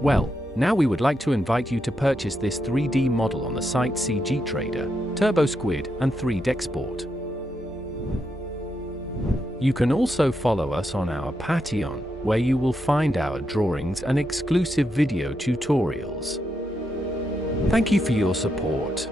Well, now we would like to invite you to purchase this 3D model on the site CG Trader, TurboSquid, and 3Dexport. You can also follow us on our Patreon, where you will find our drawings and exclusive video tutorials. Thank you for your support.